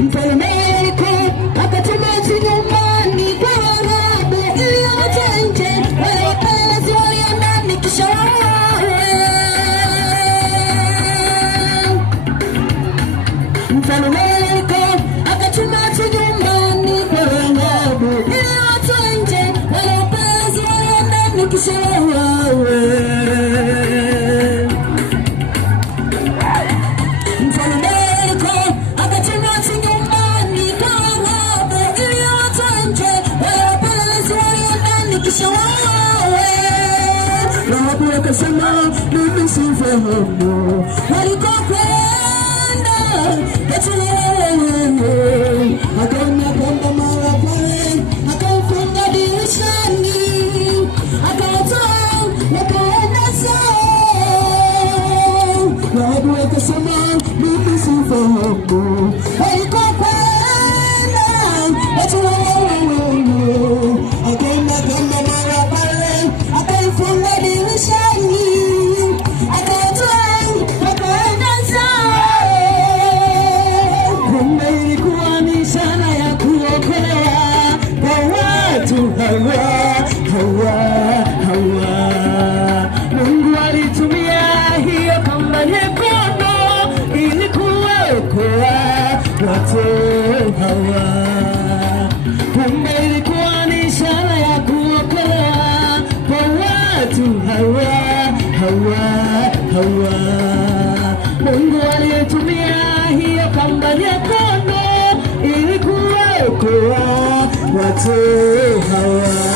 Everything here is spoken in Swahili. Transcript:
Mfalme Yeriko akatuma watu nyumbani kwa Rahabu ili watoe nje wale wapelelezi walio ndani kisha Mfalme Yeriko akatuma watu nyumbani kwa Rahabu ili watoe nje wale wapelelezi walio ndani kisha Rahabu akasema mimi sifahamu walikokwenda, akaona kwamba mara pale akamfunga dirishani, akawatoa wakaenda zao. Rahabu akasema mimi sifahamu walikokwenda, Mungu alitumia hiyo kamba nyekundu ili kuokoa watu hawa. Kumbe ilikuwa ni ishara ya kuokoa kwa watu hawa. Mungu alitumia hiyo kamba nyekundu ili kuokoa watu hawa.